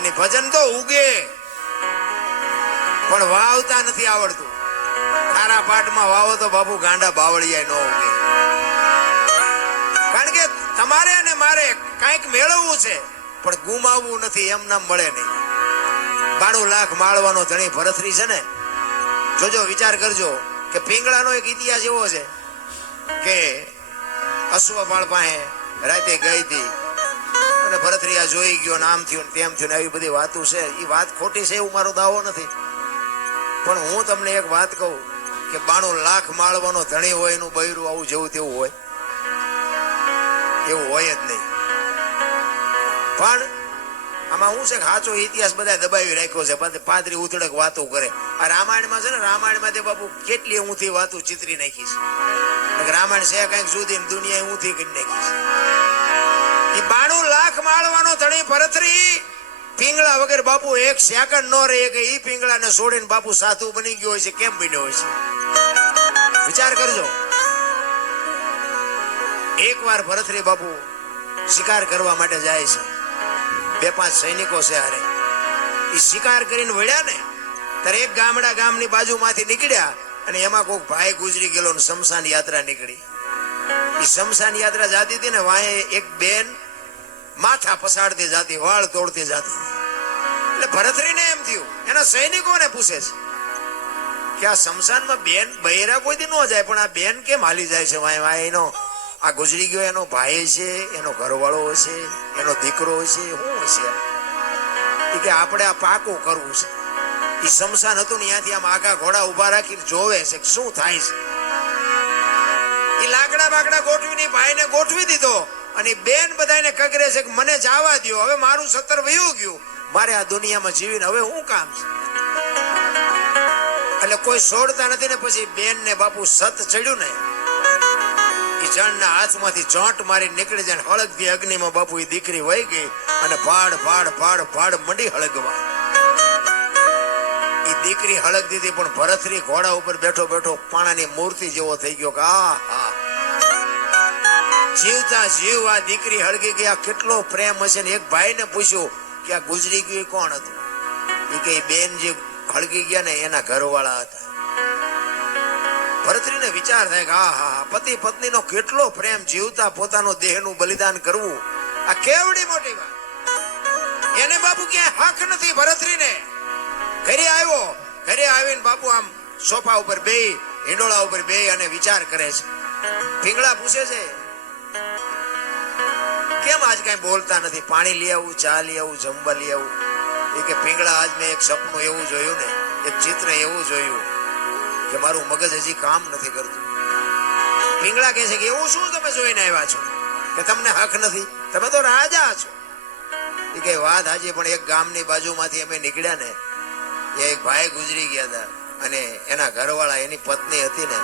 ભજન તો ઉગે પણ વાવતા નથી આવડતું. તારા પાટમાં વાવો તો બાપુ ગાંડા બાવળિયા ન ઉગે. કારણ કે તમારે અને મારે કઈક મેળવવું છે પણ ગુમાવવું નથી, એમ નામ મળે નહીં. 92 લાખ માળવાનો ધણી ભરથરી છે ને, જોજો વિચાર કરજો કે પિંગળાનો એક ઇતિહાસ એવો છે કે અશ્વપાળ પાસે રાતે ગઈ હતી અને ભરથરિયા જોઈ ગયો, નામ થયું તેમ થયું, આવી બધી વાતો છે. એ વાત ખોટી છે એવું મારો દાવો નથી, પણ હું તમને એક વાત કહું કે 92 લાખ માળવાનો ધણી હોય એનું બૈરું આવું જેવું તેવું હોય? એવું હોય જ નહીં. પણ આમાં શું છે કે સાચો ઇતિહાસ બધા દબાવી રાખ્યો છે, પાદરી ઉથડક વાતો કરે. આ રામાયણમાં છે ને, રામાયણમાં તે બાપુ કેટલી ઊંધી વાતો ચિતરી નાખી છે. રામાયણ છે કઈક જુદી, દુનિયા ઊંધી કરી નાખી છે. એ 92 લાખ માળવાનો ધણી ભરથરી પિંગળા વગર બાપુ એક સેકન્ડ નો રહે કે ઈ પિંગળાને છોડીને બાપુ સાધુ બની ગયો હોય છે. કેમ બન્યો હોય છે? વિચાર કરજો. એક વાર ભરથરી બાપુ શિકાર કરવા માટે જાય છે, 2-5 સૈનિકો છે હારે. એ શિકાર કરીને વળ્યા ને ત્યારે એક ગામની બાજુમાંથી નીકળ્યા અને એમાં કોઈક ભાઈ ગુજરી ગયેલો, શમશાન યાત્રા નીકળી. એ શમશાન યાત્રા જાતી હતી ને, વાંહે એક બેન માથા પસાડતી જાતી, વાળ તોડતી જાતી. એટલે ભરથરીને એમ થયું, એના સૈનિકોને પૂછે છે કે આ શમશાનમાં બેન બૈરા કોઈ દી ન જાય, પણ આ બેન કેમ હાલી જાય છે? વાંહે એનો આ ગુજરી ગયો એનો ભાઈ છે, એનો ઘરવાળો હશે, એનો દીકરો હશે, શું હશે? કે આપણે આ પાકું કરવું છે. એ શમશાન હતું ને, ત્યાંથી આમ આગા ઘોડા ઉભા રાખીને જોવે છે કે શું થાય છે. એ લાકડા બાકડા ગોઠવીને ભાઈને ગોઠવી દીધો અને બેન બધાને કગરે છે કે મને જવા દો, હવે મારું 17 વયું ગયું, મારે આ દુનિયામાં જીવીને હવે શું કામ છે? એટલે કોઈ છોડતા નથી ને. પછી બેન ને બાપુ સત ચડ્યું ને, જણના હાથમાંથી ચોંટ મારી નીકળી જાય, હળગતી અગ્નિમાં બાપુ એ દીકરી વહી ગઈ અને ભાડ ભાડ ભાડ ભાડ મંડી હળગવા. એ દીકરી હળગતી હતી પણ ભરથરી ઘોડા ઉપર બેઠો બેઠો પાણાની મૂર્તિ જેવો થઈ ગયો કે આ હા, જીવતા જીવ આ દીકરી હળગી ગયા. કેટલો પ્રેમ હશે ને. એક ભાઈને પૂછ્યું કે આ ગુજરી ગયું કોણ હતું? એ કે બેન જે હળગી ગયા ને એના ઘરવાળા હતા. ભરથરીને વિચાર થાય કે હા હા, પતિ પત્નીનો કેટલો પ્રેમ, જીવતા પોતાનો દેહનું બલિદાન કરવું, આ કેવડી મોટી વાત. એને બાપુ ક્યાંય હક નથી. ભરથરીને ઘરે આવ્યો, ઘરે આવીને બાપુ આમ સોફા ઉપર બેહી, હિંડોળા ઉપર બેહી અને વિચાર કરે છે. પિંગળા પૂછે છે કેમ આજ કઈ બોલતા નથી? પાણી લઈ આવું, ચા લઈ આવું, જમવા લઈ આવું? એ કે પિંગળા આજ મેં એક સપનું એવું જોયું ને, એક ચિત્ર એવું જોયું કે મારું મગજ હજી કામ નથી કરતું. પિંગળા કહે છે કે એવું શું તમે જોઈને આવ્યા છો કે તમને હક નથી? તમે તો રાજા છો. એ કે વાત હાજી, પણ એક ગામની બાજુમાંથી અમે નીકળ્યા ને, એક ભાઈ ગુજરી ગયા હતા અને એના ઘરવાળા, એની પત્ની હતી ને,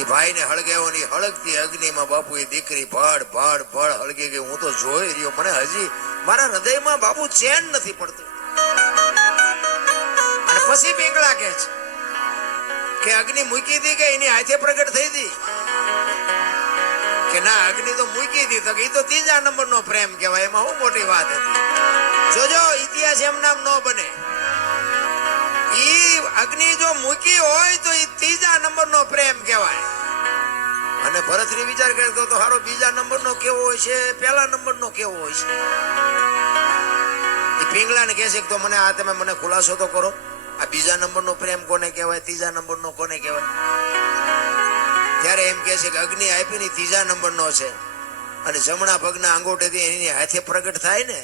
એ ભાઈને હળગાવ્યો ને હળગતી અગ્નિમાં બાપુ એ દીકરી ભડ ભડ ભડ હળગી ગઈ. હું તો જોઈ રહ્યો, મને હજી મારા હૃદયમાં બાપુ ચેન નથી પડતું. અને પછી પિંગળા કહે છે કે અગ્નિ મૂકી હતી કે એની હાથે પ્રગટ થઈ હતી? કે ના, અગ્નિ તો મૂકી હતી. તો એ તો 3જા નંબરનો પ્રેમ કહેવાય, એમાં શું મોટી વાત હતી? જોજો, ઇતિહાસ એમ નામ ન બને. ઈ અગ્નિ જો મૂકી હોય તો એ 3જા નંબરનો પ્રેમ કહેવાય. અને ભરથરી વિચાર કરે તો હારો 2જા નંબરનો કેવો હોય છે, 1લા નંબરનો કેવો હોય છે? એ પિંગળાને કહે છે કે તો મને આ તમે મને ખુલાસો તો કરો, આ 2જા નંબરનો પ્રેમ કોને કહેવાય, 3જા નંબરનો કોને કહેવાય? ત્યારે એમ કહે છે કે અગ્નિ આપી ને 3જા નંબરનો છે અને જમણા પગના અંગૂઠેથી એની હાથે પ્રગટ થાય ને,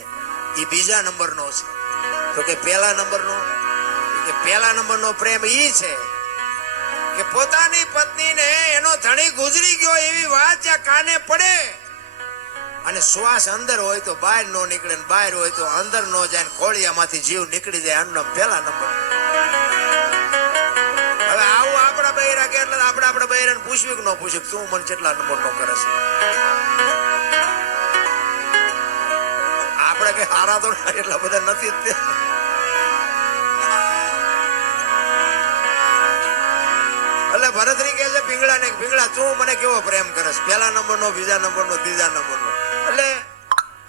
એ 2જા નંબરનો છે. તો કે 1લા નંબરનો? કે 1લા નંબરનો પ્રેમ ઈ છે કે પોતાની પત્નીને એનો ધણી ગુજરી ગયો એવી વાત જ્યાં કાને પડે અને શ્વાસ અંદર હોય તો બહાર નો નીકળે, બહાર હોય તો અંદર નો જાય, ખોળિયામાંથી જીવ નીકળી જાય, આનો 1લા નંબર. હવે આવું આપણા બૈરા કે એટલે આપણા બૈરાને પૂછ્યું કે ન પૂછ્યું તું મને કેટલા નંબરનો કરે છે? આપણે કઈ હારા તો એટલા બધા નથી જ. એટલે ભરથરી કહે છે પિંગળાને, પિંગળા તું મને કેવો પ્રેમ કરે છે? 1લા નંબરનો, 2જા નંબરનો, 3જા નંબરનો? એટલે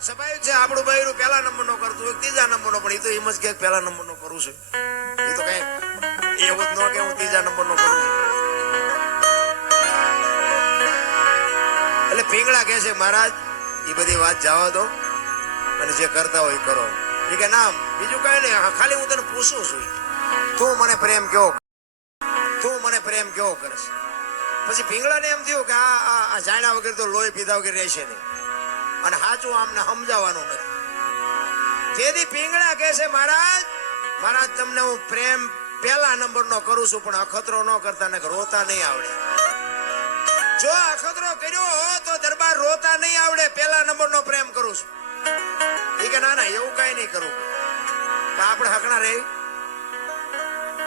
સ્વાભાવિક છે આપણું બૈરું 1લા નંબરનો કરતું હોય, ત્રીજા નંબરનો, પણ એ તો એમ જ કે પહેલા નંબરનો કરું છું. એ તો કઈ એવું જ ન કે હું ત્રીજા નંબરનો કરું છું. એટલે પીંગળા કહે છે મહારાજ એ બધી વાત જવા દો અને જે કરતા હોય કરો. એ કે ના બીજું કઈ નહીં, ખાલી હું તને પૂછું છું, તું મને પ્રેમ કેવો કરશ? પછી પીંગળાને એમ થયું કે આ જાણ્યા વગર તો લોહી પીધા વગર રહેશે નહીં અને સાચું આમને સમજાવવાનું નથી. તેથી પીંગળા કહે છે મહારાજ તમને હું પ્રેમ પહેલા નંબરનો કરું છું, પણ અખતરો ન કરતા ને રોતા નહીં આવડે. જો અખતરો કર્યો તો દરબાર રોતા નહીં આવડે, પહેલા નંબરનો પ્રેમ કરું છું. એ કે ના એવું કઈ નહીં કરું. આપણે હકણા રહી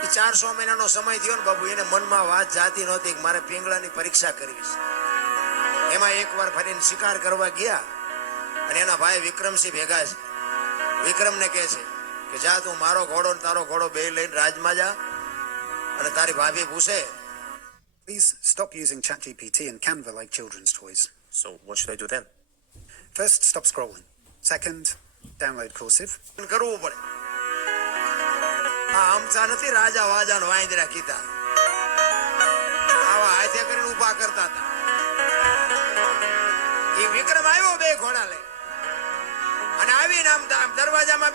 400 મહિનાનો સમય થયો ને બાબુ, એને મનમાં વાત જાતી નહોતી કે મારે પીંગળાની પરીક્ષા કરવી છે. એમાં એકવાર ફરીને શિકાર કરવા ગયા અને એના ભાઈ વિક્રમસિંહ ભેગા છે. વિક્રમને કહે છે કે જા તું મારો ઘોડો ને તારો ઘોડો બે લઈને રાજમાં જા અને તારી ભાભી પૂછે. Please stop using ChatGPT and Canva like children's toys. So what should I do then? First, stop scrolling. Second, download Cursive. કરવું પડે. આ આમચા નથી રાજા વાજાનો વાંદરા કીધા, આવા હાથે કરીને ઉભા કરતા હતા. એ વિક્રમ આવ્યો બે ઘોડા લઈ અને આવીને આમ દરવાજામાં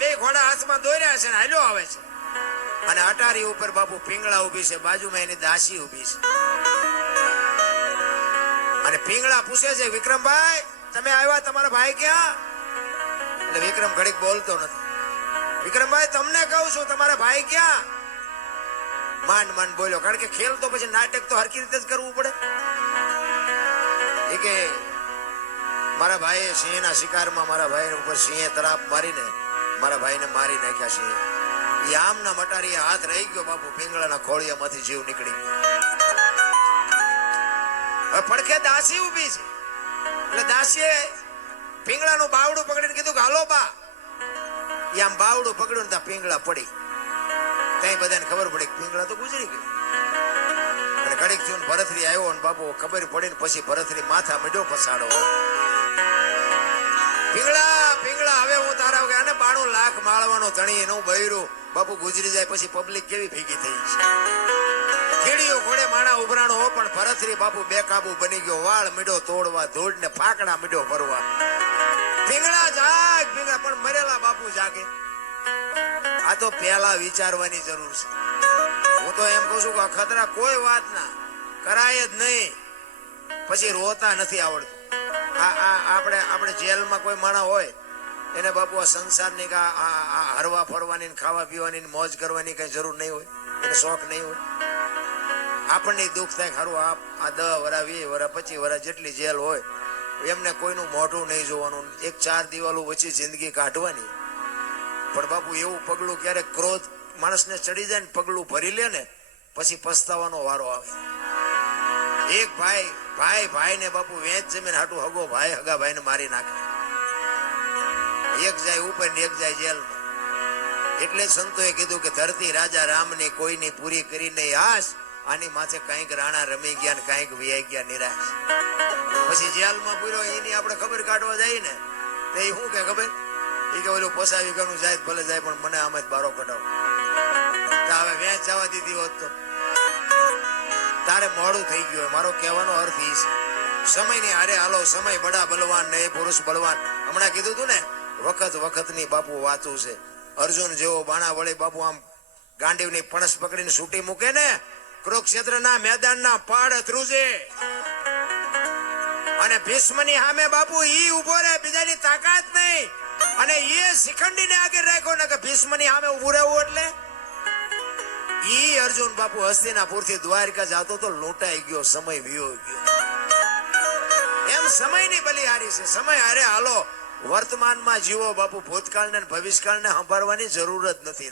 બે ઘોડા હાથમાં દોર્યા છે ને હાલ્યો આવે છે. અને અટારી ઉપર બાપુ પીંગળા ઉભી છે, બાજુમાં એની દાસી ઉભી છે. અને પીંગળા પૂછે છે વિક્રમભાઈ તમે આવ્યા, તમારા ભાઈ ક્યાં? એટલે વિક્રમ ઘડીક બોલતો નથી. વિક્રમભાઈ તમને કહું છું તમારા ભાઈ ક્યાં? માંડ બોલ્યો, કારણ કે ખેલ તો પછી નાટક તો હરકી રીતે જ કરવું પડે. એ કે મારા ભાઈએ સિંહના શિકારમાં મારા ભાઈ ઉપર સિંહે તરાપ મારીને મારા ભાઈને મારી નાખ્યા સિંહે. એ આમના મટારી હાથ રહી ગયો બાપુ, પીંગળાના ખોળિયામાંથી જીવ નીકળી ગયો. હવે પડખે દાસી ઊભી છે એટલે દાસીએ પીંગળાનું બાવડું પકડીને કીધું કે હાલો બા. એ આમ બાવડું પકડ્યું ને ત્યાં પીંગળા પડી. ત્યાં બધાને ખબર પડી કે પીંગળા તો ગુજરી ગઈ. અને કડીક થયું ભરતરી આવ્યો ને બાપુ ખબર પડી ને પછી ભરતરી માથા મીડ્યો પસાડો. પીંગળા હવે હું તારા વગર અને 92 લાખ માળવાનો ધણી એનું બૈરું બાપુ ગુજરી જાય પછી પબ્લિક કેવી ભેગી થઈ છે. કીડીઓ ઘોડે માણા ઉભરાણો હો પણ ભરતરી બાપુ બેકાબુ બની ગયો. વાળ મીડો તોડવા, ધૂળ ને ફાકડા મીડો ભરવા. પીંગળા જાગ પીંગળા, પણ મરેલા બાપુ જાગે. આ તો પહેલા વિચારવાની જરૂર છે. હું તો એમ કહું છું કે અખતરા કોઈ વાત ના કરાય જ નહીં, પછી રોતા નથી આવડતું. આપણે જેલમાં કોઈ માણસ હોય એને બાપુ આ સંસારની હરવા ફરવાની ખાવા પીવાની મોજ કરવાની કઈ જરૂર નહીં હોય, એને શોખ નહીં હોય. આપણને દુઃખ થાય ખરું આ 10 વરા 20 વરા 25 વરા જેટલી જેલ હોય એમને કોઈનું મોઢું નહીં જોવાનું, 1-4 દિવાલો વચ્ચે જિંદગી કાઢવાની. પણ બાપુ એવું પગલું ક્યારેક ક્રોધ માણસને ચડી જાય ને પગલું ભરી લે ને પછી પસ્તાવાનો વારો આવે. એક ભાઈ ને બાપુ વેચ જમીન હાટું હગો ભાઈ હગા ભાઈ ને મારી નાખે. એક જાય ઉપર ને એક જાય જેલમાં. એટલે સંતોએ કીધું કે ધરતી રાજા રામની કોઈની પૂરી કરી નહીં આશ, આની માથે કઈક રાણા રમી ગયા ને કઈક વિયાઈ ગયા નિરાશ. પછી જેલમાં પૂર્યો એની આપણે ખબર કાઢવા જાય ને તો એ શું કે ખબર, એ કે ઓલું પોસાવી ગયું જાય ભલે જાય પણ મને આમ જ બારો કઢાવો. તો હવે વેચ જવા દીધી હોત તો તારે મોડું થઈ ગયું. મારો કહેવાનો અર્થ એ છે સમયની હારે હાલો. સમય બડા બલવાન ને પુરુષ બળવાન. હમણાં કીધું તું ને વખતની બાપુ વાતું છે. અર્જુન જેવો બાણા વડે બાપુ આમ ગાંડીવની પણસ પકડીને છૂટી મૂકે ને કુરુક્ષેત્રના મેદાનના પાડ ધ્રુજે. અને ભીષ્મની સામે બાપુ ઈ ઉભો રહે, બીજાની તાકાત નહીં. અને એ શિખંડીને આગળ રાખ્યો ને કે ભીષ્મની સામે ઉભું રહેવું એટલે ઈ અર્જુન બાપુ હસ્તિનાપુરથી દ્વારકા જાતો તો લૂંટાઈ ગયો, સમય વિયો ગયો. એમ સમયની બલિહારી છે. સમય હારે હાલો. વર્તમાનમાં જીવો બાપુ, ભૂતકાળને ભવિષ્યકાળને સંભાળવાની જરૂર જ નથી.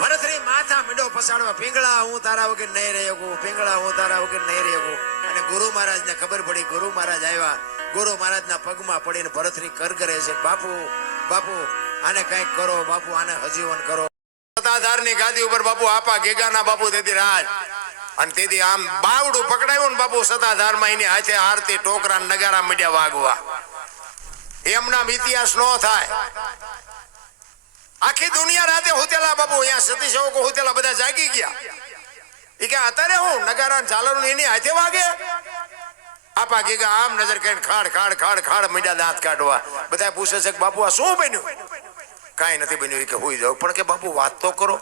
ભરતરી માથા મીડો પસાડવા, પીંગળા હું તારા વગર નહીં રહી શકું, પીંગળા હું તારા વગર નહીં રહી શકું. અને ગુરુ મહારાજને ખબર પડી. ગુરુ મહારાજ આવ્યા, ગુરુ મહારાજના પગમાં પડીને ભરતરી કરગરે છે, બાપુ આને કઈક કરો, બાપુ આને હજીવન કરો. સત્તાધારની ગાદી ઉપર બાપુ આપા ગેગાના બાપુ તેથી રાજ. અને તેથી આમ બાવડું પકડાયું ને બાપુ સત્તાધારમાં એની હાથે આરતી ટોકરા નગારા મીડિયા વાગવા. એમના ઇતિહાસ નો થાય. આખી દુનિયા રાતે હોતેલા બાપુ, અહીંયા સતી સેવકો હોતેલા બધા જાગી ગયા. એ કે અત્યારે હું નગારા ઝાલર એની હાથે વાગે. આપા કે આમ નજર કરીને ખાડ ખાડ ખાડ ખાડ મીડા દાંત કાઢવા. બધા પૂછે છે કે બાપુ આ શું બન્યું? કાંઈ નથી બન્યું. કે હોઈ જાવ. પણ કે બાપુ વાત તો કરો.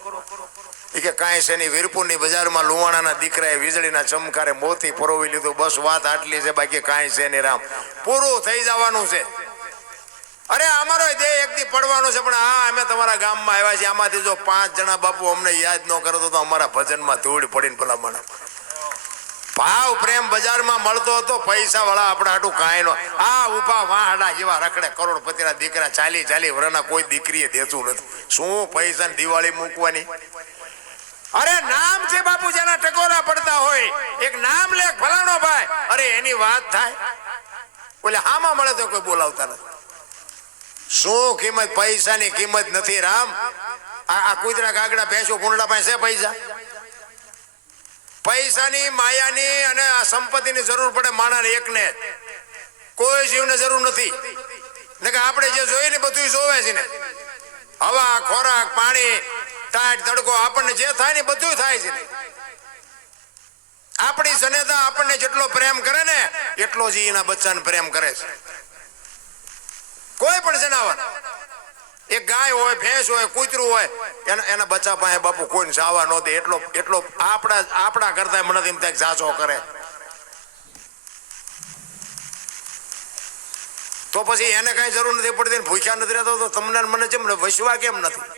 એ કે કાંઈ છે નહીં, વીરપુરની બજારમાં લુવાણાના દીકરાએ વીજળીના ચમકારે મોતી પરોવી લીધું. બસ વાત આટલી છે, બાકી કાંઈ છે નહીં. રામ પૂરું થઈ જવાનું છે. અરે અમારો દેહ એક દી પડવાનો છે, પણ હા અમે તમારા ગામમાં આવ્યા છીએ. આમાંથી જો 5 જણા બાપુ અમને યાદ ન કરો તો અમારા ભજનમાં ધૂળ પડીને ભલા મને ભાવ પ્રેમ બજારમાં મળતો હતો. પૈસા વાળા આપણા હાટું કાંઈ નો. આ ઉભા વાહડા જેવા રખડે કરોડપતિના દીકરા 40 વર્ષના કોઈ દીકરીએ દેતું નથી. શું પૈસાની દિવાળી મૂકવાની? અરે નામ છે બાપુ, જેના ટકોરા પડતા હોય. એક નામ લે ફલાણો ભાઈ, અરે એની વાત થાય. બોલે હામાં મળે તો કોઈ બોલાવતા નથી. શું કિંમત? પૈસાની કિંમત નથી રામ. આ કુતરા કાગડા ભેંસો કુંડલા પાસે પૈસા. પૈસાની માયાની અને આ સંપત્તિની જરૂર પડે માણસને એકને. કોઈ જીવને જરૂર નથી. ને કે આપણે જે જોઈએ ને બધું જોવે છે ને. હવા, ખોરાક, પાણી, ટાટ, તડકો, આપણને જે થાય ને બધું થાય છે. આપણી જનેતા આપણને જેટલો પ્રેમ કરે ને એટલો જ એના બચ્ચાને પ્રેમ કરે છે. કોઈ પણ જનાવર, એક ગાય હોય, ભેંસ હોય, કૂતરું હોય, એના બચ્ચા પાસે બાપુ કોઈને જવા ન દે. એટલો આપણા કરતા મને એમ થાય ઝાઝો કરે. તો પછી એને કઈ જરૂર નથી પડતી, ભૂખ્યા નથી રહેતો તો તમને મને જેમ વસવા કેમ નથી?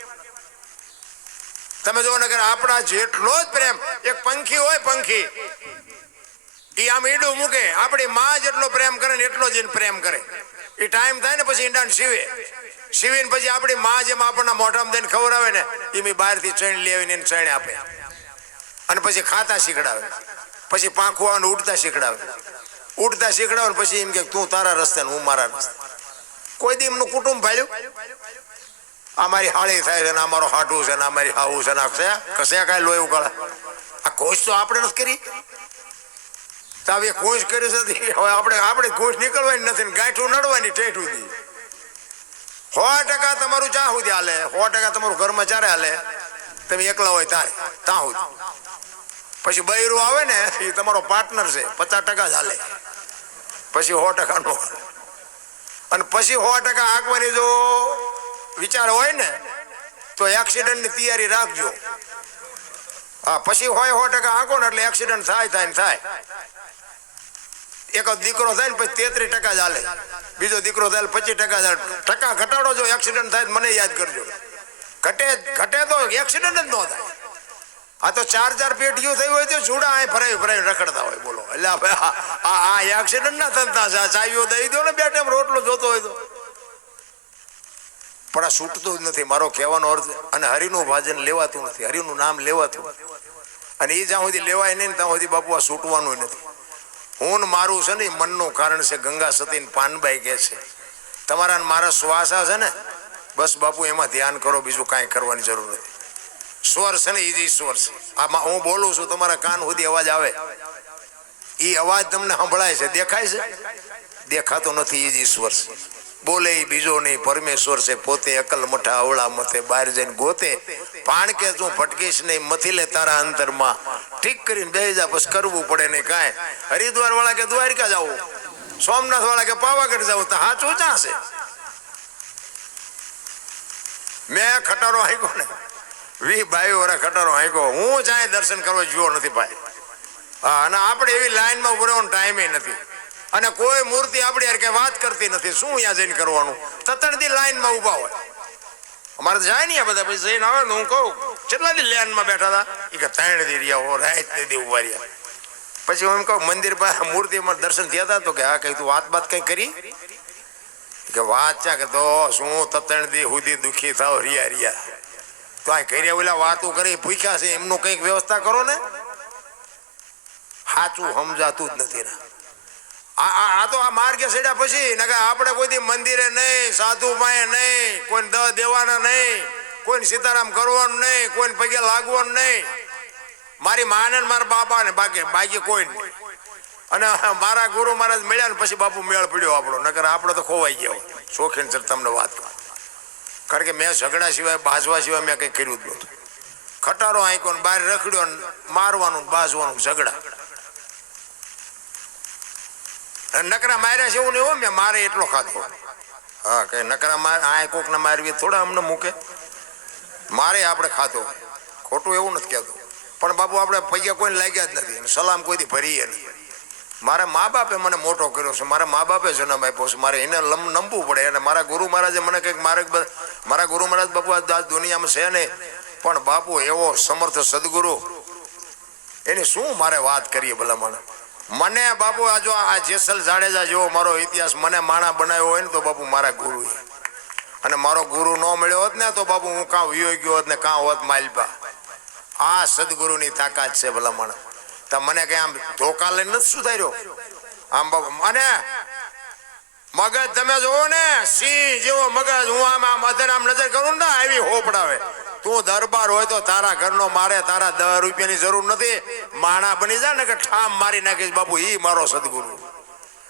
તમે જો ને કે આપણા જેટલો જ પ્રેમ, એક પંખી હોય, પંખી એ આમ ઈંડું મૂકે, આપણી માં જેટલો પ્રેમ કરે ને એટલો જ પ્રેમ કરે. એ ટાઈમ થાય ને પછી ઈંડાને સીવીને પછી આપણી માં જેમ આપણને મોઢામાં દઈને ખવડાવે ને એમ બહારથી ચણ લેવીને એને ચણ આપે. અને પછી ખાતા શીખડાવે, પછી પાંખું આવે ઉડતા શીખડાવે. પછી એમ કે તું તારા રસ્તે હું મારા રસ્તે. કોઈ દી એમનું કુટુંબ ભાલ્યું? આ મારી હાળી થાય છે ને અમારો હાટું છે ને અમારી હાવું છે ને કશે કાંઈ લોહી ઉકાળે. આ કોશ તો આપણે નથી કરી. હવે કોશ કર્યું છે. હવે આપણે કોશ નીકળવાની નથી ને ગાંઠું નડવાની ઠેઠું દી. 100% તમારું ચા સુધી હાલે, 100% તમારું ઘરમાં ચારે હાલે. તમે એકલા હોય તારે ત્યાં સુધી. પછી બૈરું આવે ને એ તમારો પાર્ટનર છે, 50% જ હાલે. પછી 100% નો હાલે. અને પછી 100% આંકવાની જો વિચાર હોય ને તો એક્સિડન્ટની તૈયારી રાખજો. હા, પછી હોય 100% આંકો ને એટલે એક્સિડન્ટ થાય. એક દીકરો થાય ને પછી 33% જ હાલે. બીજો દીકરો થાય 25% જ હાલે. ટકા ઘટાડો જો એક્સિડન્ટ થાય મને યાદ કરજો. ઘટે તો એક્સિડન્ટ જ ન થાય. આ તો 4 પેટીઓ થઈ હોય તો જુડા અહીં ફરાઈ રખડતા હોય. બોલો એટલે આ એક્સિડન્ટ ના થતા છે. ચાવીઓ દઈ દો ને 2 ટાઈમ રોટલો જોતો હોય તો. પણ આ છૂટતું જ નથી મારો કહેવાનો અર્થ. અને હરિનું ભાજન લેવાતું નથી, હરિનું નામ લેવાતું. અને એ જ્યાં સુધી લેવાય નહીં ત્યાં સુધી બાપુ આ છૂટવાનું નથી. હું મારું છે ને મનનું કારણ છે. ગંગા સતી પાનબાઈ કે છે તમારા મારા શ્વાસા છે ને બસ બાપુ એમાં ધ્યાન કરો, બીજું કાંઈ કરવાની જરૂર નથી. સ્વર છે ને એ જ ઈશ્વર છે. આમાં હું બોલું છું તમારા કાન સુધી અવાજ આવે, એ અવાજ તમને સંભળાય છે, દેખાય છે? દેખાતો નથી. એ જ ઈશ્વર છે. બોલે એ બીજો નહીં, પરમેશ્વર છે પોતે. અકલ મઠા અવળા મથે બહાર જઈને ગોતે. પાણ કે તું ભટકીશ નહીં, મથી લે તારા અંતરમાં. ઠીક કરીને બેસી જા, બસ કરવું પડે નહીં કાંઈ. હરિદ્વાર વાળા કે દ્વારકા જવું, સોમનાથ વાળા કે પાવાગઢ જવું, તો હાચું ચા છે? મેં ખટારો હાંક્યો ને 20-22 વર્ષ ખટારો હાંક્યો. હું ચાહે દર્શન કરવા જોયો નથી ભાઈ. હા, અને આપણે એવી લાઈનમાં ઉભો રહેવાનો ટાઈમે નથી. અને કોઈ મૂર્તિ આપણી યાર કઈ વાત કરતી નથી. શું અહીંયા જઈને કરવાનું? તતડથી લાઈનમાં ઉભા હોય. અમારે તો જાય નહીં બધા. પછી જઈને આવે ને હું કહું કેટલા દી લાઈનમાં બેઠા હતા? એ કે 3 દી રહ્યા હો, રાત દી ઉભા રહ્યા. પછી હું એમ કહું મંદિર પાસે મૂર્તિમાં દર્શન થયા હતા? તો કે હા. કઈ તું વાત કઈ કરી? કે વાત ચા કે તો શું 3 દી સુધી દુઃખી થાવ રિયા. તો આ કર્યા ઓલા વાતો કરી ભૂખ્યા છે એમનું કઈક વ્યવસ્થા કરો ને. સાચું સમજાતું જ નથી. આ તો આ માર્ગે ચડ્યા પછી ને આપણે કોઈ મંદિરે નહીં, સાધુ પાસે નહીં, કોઈ દ દેવાના નહીં, કોઈ સીતારામ કરવાનું નહીં, કોઈ પગે લાગવાનું નહીં. મારી માને મારા બાપા ને બાકી કોઈ નહીં. અને મારા ગુરુ મહારાજ મળ્યા ને પછી બાપુ મેળ પડ્યો આપણો. નકર આપણે તો ખોવાઈ ગયા. શોખીન સર તમને વાત કરું, કારણ કે મેં ઝઘડા સિવાય બાજવા સિવાય મેં કંઈ કર્યું જ નહોતું. ખટારો આંક્યો ને બહાર રખડ્યો ને મારવાનું બાજવાનું ઝઘડા. નકરા માર્યા છે એવું નહીં હોય, મેં મારે એટલો ખાધો. હા કઈ નકરા માર આ કોકને મારવી થોડા અમને મૂકે, મારે આપણે ખાધો, ખોટું એવું નથી કહેતો. પણ બાપુ આપણે પૈયા કોઈને લાગ્યા જ નથી, સલામ કોઈથી ભરીએ નહીં. મારા મા બાપે મને મોટો કર્યો છે, મારા મા બાપે જન્મ આપ્યો છે, મારે એને નમવું પડે. અને મારા ગુરુ મહારાજે મને કંઈક મારા ગુરુ મહારાજ બાપુ આ દુનિયામાં છે નહીં, પણ બાપુ એવો સમર્થ સદગુરુ, એની શું મારે વાત કરીએ ભલામણ. મને બાપુ આ જો આ જેસલ જાડેજા જેવો મારો ઇતિહાસ મને માણા બનાવ્યો હોય ને તો બાપુ મારા ગુરુ. અને મારો ગુરુ ન મળ્યો હોત ને તો બાપુ હું કાં વિયો ગયો હોત ને કાં હોત માલપા. આ સદગુરુની તાકાત છે ભલામણ. તો મને કઈ આમ ધોકા લઈને નથી સુધાર્યો આમ બાપુ. અને મગજ તમે જોવો ને સિંહ જેવો મગજ, હું આમ અધર આમ નજર કરું ને આવી હોપડાવે. તું દરબાર હોય તો તારા ઘરનો મારે તારા 10 રૂપિયાની જરૂર નથી. માણા બની જાય ને કે ઠામ મારી નાખીશ બાપુ, ઈ મારો સદગુરુ.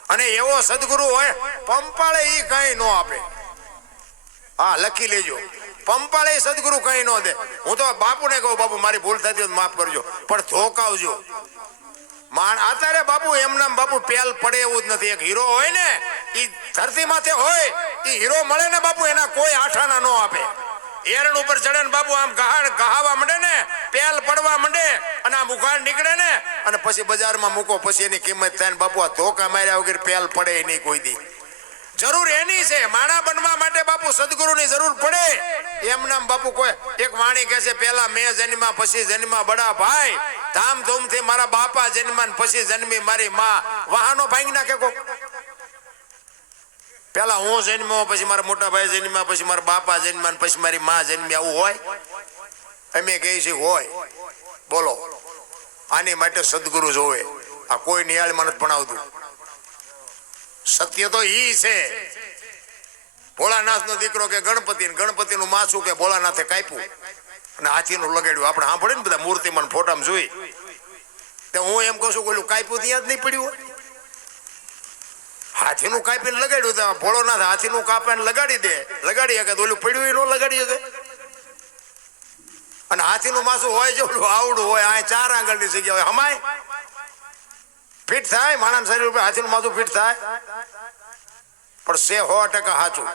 અને એવો સદગુરુ હોય પંપાળે ઈ કઈ નો આપે. હા લખી લેજો, પંપાળે સદગુરુ કઈ નો દે. હું તો બાપુને કહું બાપુ મારી ભૂલ થતી હોય માફ કરજો, પણ ધોકાવજો. અત્યારે બાપુ એમના બાપુ પેલ પડે એવું જ નથી. એક હીરો હોય ને ઈ ધરતી માથે હોય, ઈ હીરો મળે ને બાપુ એના કોઈ આઠાના નો આપે. એરણ ઉપર ચડે ને બાપુ આમ ગહાવા માંડે ને, પેલ પડવા માંડે અને આમ ઉઘાડ નીકળે ને, અને પછી બજારમાં મૂકો પછી એની કિંમત થાય ને બાપુ. આ ધોકા માર્યા વગર પેલ પડે નહીં કોઈ દી. જરૂર એની છે માણા બનવા માટે બાપુ, સદગુરુની જરૂર પડે. એમ નામ બાપુ કોઈ એક વાણી કહે છે, પેલા મેં જન્મા પછી જન્મા બડા ભાઈ, ધામધૂમથી મારા બાપા જન્મા પછી જન્મી મારી માં. વાહનો ભાંગી નાખે કોક. પેલા હું જન્મ્યો પછી મારા મોટા ભાઈ જન્મ્યા પછી મારા બાપા જન્મ્યા પછી મારી માં જન્મી, આવું હોય? અમે કહીએ છીએ હોય. બોલો, આની માટે સદગુરુ જોવે. આ કોઈ નિયાળમાં નથી ભણાવતું. સત્ય તો ઈ છે. ભોળાનાથ નો દીકરો કે ગણપતિ નું માથું કે ભોળાનાથે કાપ્યું અને હાથીનું લગાડ્યું. આપણે સાંભળે ને બધા મૂર્તિમાં ફોટામાં જોઈ. હું એમ કહું છું કે કાપ્યું ત્યાં જ નહીં પડ્યું હોય. હાથીનું કાપીને લગાડ્યું તો ભોળોનાથ હાથીનું કાપીને લગાડી શકે તો ઓલું પડ્યું એ ન લગાડી શકે. અને હાથીનું માથું હોય છે ઓલું આવડું હોય, આ 4 આંગળની જગ્યા હોય, હમાય ફિટ થાય માણસ શરીર ઉપર હાથીનું માથું ફિટ થાય. પણ છે 100% સાચું,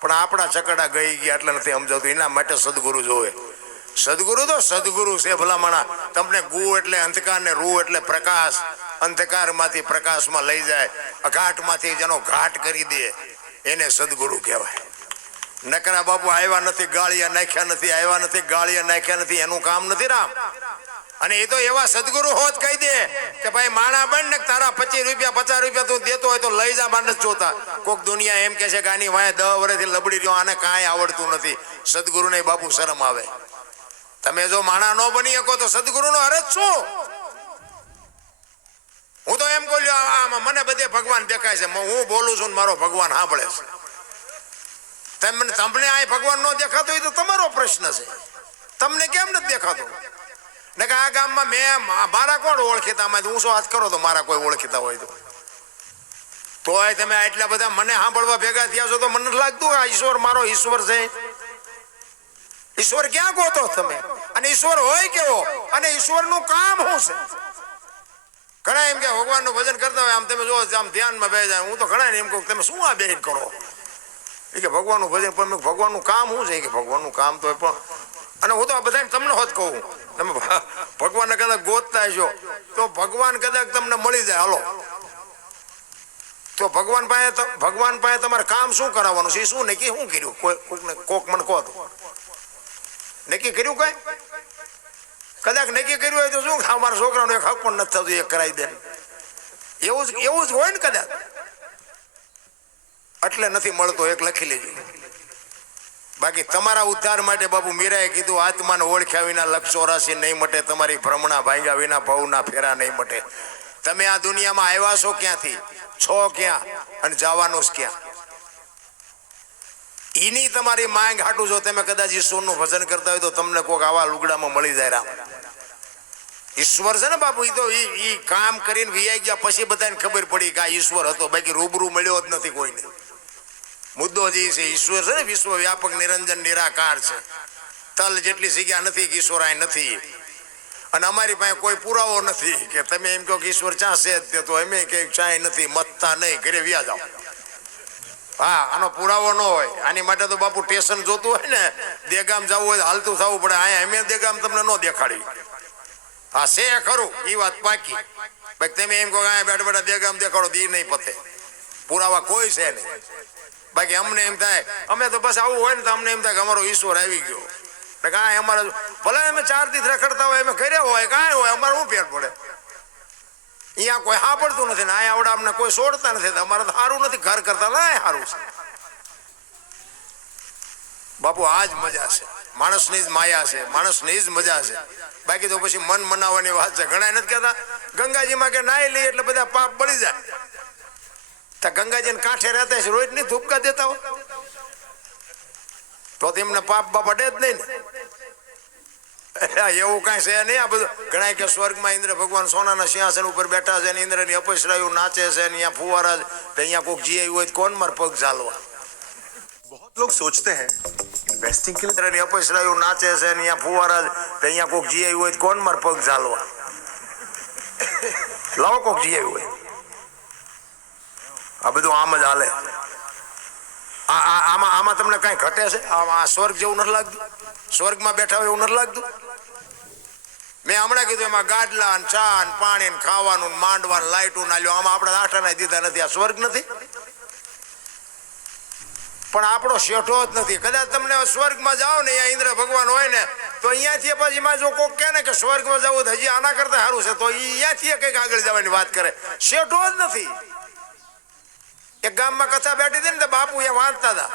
પણ આપણા ચકડા ગઈ ગયા એટલે નથી સમજાવતું. એના માટે સદગુરુ જોવે. સદગુરુ તો સદગુરુ છે ભલામણા. તમને ગુ એટલે અંધકાર ને રૂ એટલે પ્રકાશ. અંધકાર માંથી પ્રકાશમાં લઈ જાય, અઘાટ માંથી જેનો ઘાટ કરી દે એને સદગુરુ કહેવાય. નકરા બાપુ આવ્યા નથી ગાળિયા નાખ્યા નથી, આવ્યા નથી ગાળિયા નાખ્યા નથી, એનું કામ નથી રામ. અને એ તો એવા સદગુરુ હોત કહી દે કે ભાઈ માણા બન ને તારા 25 રૂપિયા 50 રૂપિયા તું દેતો હોય તો લઈ જા. માણસ જોતા કોક દુનિયા એમ કે છે કે આની વાય 10 વર્ષથી લબડી રહ્યો, આને કાંઈ આવડતું નથી. સદગુરુ ને બાપુ શરમ આવે. તમે જો માણા ન બની શકો તો સદગુરુ નો અર્થ શું? હું તો એમ કહું આમાં મને બધે ભગવાન દેખાય છે. હું બોલું છું ને મારો ભગવાન સાંભળે છે. તમને આ ભગવાન નો દેખાતો હોય તો તમારો પ્રશ્ન છે. તમને કેમ નથી દેખાતો? ને કે આ ગામમાં મેં મારા કોણ ઓળખીતા, હું શું હાથ કરો તો મારા કોઈ ઓળખીતા હોય તોય તમે આટલા બધા મને સાંભળવા ભેગા થયા છો તો મને નથી લાગતું આ ઈશ્વર મારો ઈશ્વર છે. ઈશ્વર ક્યાં ગોતો તમે? અને ઈશ્વર હોય કેવો? અને ઈશ્વર નું કામ શું છે? ઘણા એમ કે ભગવાન નું ભજન કરતા હોય, આમ તમે જો આમ ધ્યાનમાં બેસી જાય. હું તો ઘણા એમ કહું તમે શું આ બેન કરો? એ કે ભગવાન નું ભજન, પણ ભગવાન નું કામ શું છે? કે ભગવાન નું કામ તો પણ, અને હું તો આ બધાને તમને હોત કહું, તમે ભગવાનને કદાચ ગોતતા છો તો ભગવાન કદાચ તમને મળી જાય. હાલો તો ભગવાન પાસે તમારે કામ શું કરાવવાનું છે? શું નક્કી શું કર્યું? કોક મને કહો તો નક્કી કર્યું કઈ? કદાચ નક્કી કર્યું હોય તો શું અમારા છોકરાનો એક હક પણ નથી થતું, એ કરાવી દે. એવું જ હોય ને કદાચ, એટલે નથી મળતો. એક લખી લેજો. બાકી તમારા ઉદ્ધાર માટે બાપુ મીરાએ કીધું આત્માને ઓળખ્યા વિના લક્ષ 84 નહીં મટે, તમારી ભ્રમણા ભાંગ્યા વિના ભવના ફેરા નહીં મટે. તમે આ દુનિયામાં આવ્યા છો ક્યાંથી, છો ક્યાં અને જવાનું ક્યાં? એની તમારી માંગ હાટું જો તમે કદાચ ઈશ્વરનું ભજન કરતા હોય તો તમને કોઈક આવા લુગડામાં મળી જાય. રામ ઈશ્વર છે ને બાપુ, એ તો ઈ કામ કરીને વિયાઈ ગયા પછી બધાને ખબર પડી કે આ ઈશ્વર હતો. બાકી રૂબરૂ મળ્યો જ નથી કોઈને. મુદ્દો જે છે ઈશ્વર છે ને વિશ્વ વ્યાપક નિરંજન નિરાકાર છે. તલ જેટલી જગ્યા નથી કે ઈશ્વર અહીં નથી. અને અમારી પાસે કોઈ પુરાવો નથી કે તમે એમ કહો કે ઈશ્વર ચા છે જ તો અમે કે ચાય નથી મતતા નહીં ઘરે વ્યા જાઓ. હા, આનો પુરાવો ન હોય. આની માટે તો બાપુ સ્ટેશન જોતું હોય ને, દેગામ જવું હોય હાલતું થવું પડે. અહીંયા અમે દેગામ તમને ન દેખાડી. હા છે ખરું, એ વાત પાકી. ભાઈ તમે એમ કહો અહીંયા બેઠા બેઠા દેગામ દેખાડો દી નહીં પતે. પુરાવા કોઈ છે નહીં. બાકી અમને એમ થાય અમે તો બસ આવું હોય ને તો અમને એમ થાય કે અમારો ઈશ્વર આવી ગયો. કાંઈ અમારે ભલે અમે 4 દિવસ રખડતા હોય અમે કર્યા હોય કાંઈ હોય અમારે શું ફેર પડે. અહીંયા કોઈ હા પડતું નથી ને અહીંયા આવડા અમને કોઈ છોડતા નથી. અમારે તો સારું નથી, ઘર કરતા ના સારું છે. બાપુ આ જ મજા છે, માણસની જ માયા છે, માણસની જ મજા છે. બાકી તો પછી મન મનાવવાની વાત છે. ઘણા નથી કહેતા ગંગાજીમાં કે નાઈ લઈએ એટલે બધા પાપ બળી જાય. તો ગંગાજીને કાંઠે રહેતા છે રોજ ની ધૂપકા દેતા હોય તો તેમને પાપ બાપ અડે જ નહીં ને. એવું કઈ છે નહીં. આ બધું ઘણા કે સ્વર્ગમાં ઇન્દ્ર ભગવાન સોનાના સિંહાસન ઉપર બેઠા છે, ઇન્દ્રની અપસરાયું નાચે છે, અહીંયા ફુવારા છે. અહીંયા કોઈક જી આવ્યું હોય તો કોણ માર પગ ચાલવા. बहुत लोग सोचते हैं इन्वेस्टिंग के लिए ઇન્દ્રની અપસરાયું નાચે છે, અહીંયા ફુવારા છે. અહીંયા કોઈક જી આવ્યું હોય તો કોણ માર પગ ચાલવા. લાવો કોઈક જી આવ્યું હોય. આ બધું આમ જ હાલે. આમાં તમને કઈ ઘટે છે? આ સ્વર્ગ જેવું નથી લાગતું? સ્વર્ગમાં બેઠા હોય એવું નથી લાગતું? મેં હમણાં કીધું એમાં ગાડલા ને ચા ને પાણી ને ખાવાનું માંડવાનું લાઈટું ના લ્યો. આમાં આપણે આઠાના દીધા નથી. આ સ્વર્ગ નથી? પણ આપણો શેઠો જ નથી. કદાચ તમને સ્વર્ગમાં જાઓ ને અહીંયા ઇન્દ્ર ભગવાન હોય ને તો અહીંયાથી પછી જો કોક કહે ને કે સ્વર્ગમાં જવું હજી આના કરતા સારું છે તો અહીંયાથી કંઈક આગળ જવાની વાત કરે. શેઠો જ નથી. એક ગામમાં કથા બેઠી હતી ને તો બાપુ એ વાંચતા હતા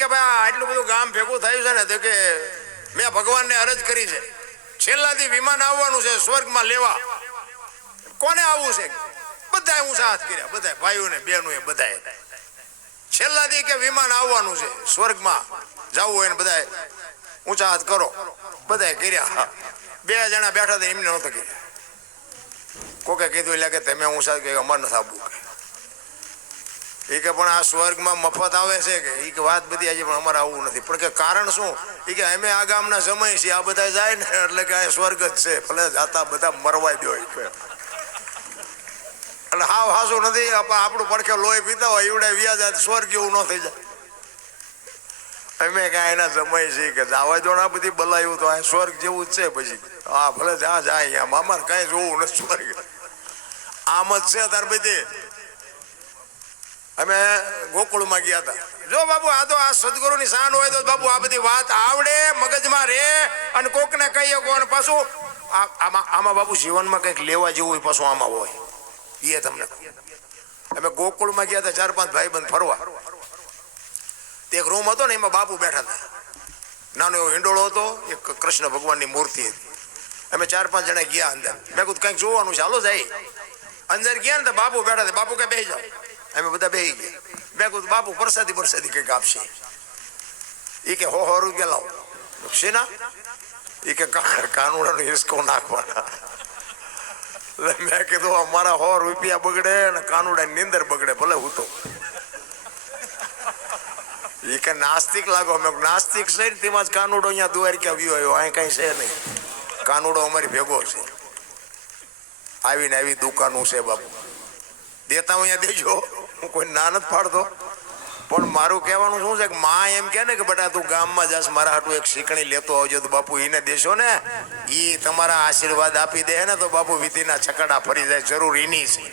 કે ભાઈ આટલું બધું ગામ ભેગું થયું છે ને તો કે મેં ભગવાનને અરજ કરી છે છેલ્લાથી વિમાન આવવાનું છે સ્વર્ગમાં લેવા. કોને આવવું છે? બધાએ ઊંચા હાથ કર્યા, બધા ભાઈઓને બહેનોએ બધાએ. છેલ્લાથી કે વિમાન આવવાનું છે સ્વર્ગમાં જવું હોય ને બધાએ ઊંચા હાથ કરો. બધાએ કર્યા. 2 જણા બેઠા હતા એમને નહોતા કર્યા. કોકે કીધું એટલે કે તમે ઊંચા કે અમારે નથી આવવું. એ કે પણ આ સ્વર્ગમાં મફત આવે છે કે એ કે વાત બધી આજે પણ અમારે આવવું નથી. પણ કે કારણ શું? એ કે અમે આ ગામના સમય છીએ, આ બધા જાય ને એટલે કે આ સ્વર્ગ જ છે, ભલે જાતા બધા મરવાય દો. એટલે હાવ હાસું નથી. આપણું પડખે લોહી પીતા હોય એવડે વ્યાજ સ્વર્ગ જેવું ન થઈ જાય. અમે કાંઈ એના સમય છીએ કે જાવા દો ને આ બધી બલાયું તો આ સ્વર્ગ જેવું જ છે. પછી હા ભલે જા જાય અહીંયા મામાર કાંઈ જોવું નથી સ્વર્ગ. આમ જ છે તાર બધી. અમે ગોકુળમાં ગયા હતા. જો બાપુ આ તો આ સદગુરુની શાન હોય તો બાપુ આ બધી વાત આવડે મગજમાં રે અને કોકને કહી શકો. અને પાછું આમાં બાપુ જીવનમાં કંઈક લેવા જેવું હોય પાછું આમાં હોય. એ તમને અમે ગોકુળમાં ગયા હતા 4-5 ભાઈબંધ ફરવા. એક રૂમ હતો ને એમાં બાપુ બેઠા હતા. નાનો એવો હિંડોળો હતો, એક કૃષ્ણ ભગવાનની મૂર્તિ હતી. અમે 4-5 જણા ગયા અંદર. મેં કીધું કંઈક જોવાનું છે હાલો જાય. અંદર ગયા ને તો બાપુ બેઠા હતા. બાપુ કે બેસી જાઓ. અમે બધા બેસી ગયા. મેં કીધું બાપુ પ્રસાદી કંઈક આપશે. એ કે 100 રૂપિયા લાવો. શેના? એ કે કાનુડાનો હિસકો નાખવાના. મેં કીધું અમારા 100 રૂપિયા બગડે ને કાનુડાની નીંદર બગડે ભલે હું તો. એ કે નાસ્તિક લાગો. અમે નાસ્તિક છે ને તેમાં જ કાનુડો અહીંયા દ્વારકા આવ્યો આવ્યો. અહીં કઈ છે નહીં. કાનુડો અમારી ભેગો છે. આવીને આવી દુકાનો છે બાપુ. દેતા અહીંયા દેજો, હું કોઈ ના નથી પાડતો. પણ મારું કહેવાનું શું છે કે માં એમ કે ને કે બેટા તું ગામમાં જાસ મારા હાટું એક શીકણી લેતો આવજો તો બાપુ એને દેશો ને એ તમારા આશીર્વાદ આપી દે ને તો બાપુ વિધિના છકડા ફરી જાય. જરૂર એની છે.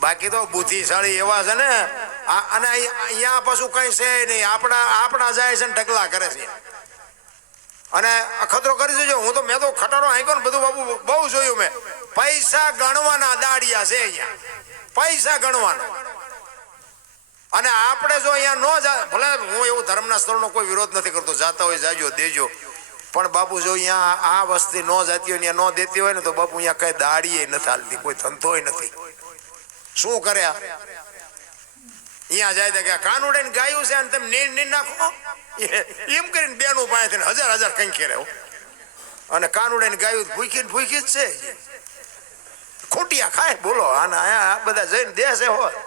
બાકી તો બુદ્ધિશાળી એવા છે ને અને અહીંયા પાછું કઈ છે નહીં. આપણા જાય છે ને ઢગલા કરે છે અને અખતરો કરી દેજો. હું તો મેં તો ખટારો આંક્યો ને બધું બાપુ બહુ જોયું મેં. પૈસા ગણવાના દાડિયા છે અહીંયા. પૈસા ગણવાના. અને આપણે જો અહીંયા ન જા, ભલે હું એવું ધર્મના સ્થળનો કોઈ વિરોધ નથી કરતો, જાતા હોય જાજો દેજો. પણ બાપુ જો અહીંયા આ વસ્તી ન જાતી હોય ન દેતી હોય ને તો બાપુ અહીંયા કઈ દાડીએ નથી હાલતી, કોઈ ધંધોય નથી. શું કર્યા અહીંયા જાય કે કાનુડે ગાયું છે અને તમે નીર નાખો એમ કરીને બેનું પાસે 1000 કંઈ ખેરે. અને કાનુડે ગાયું ભૂખી જ છે. ખોટિયા ખાય બોલો. આના આ બધા જઈને દેશે હોય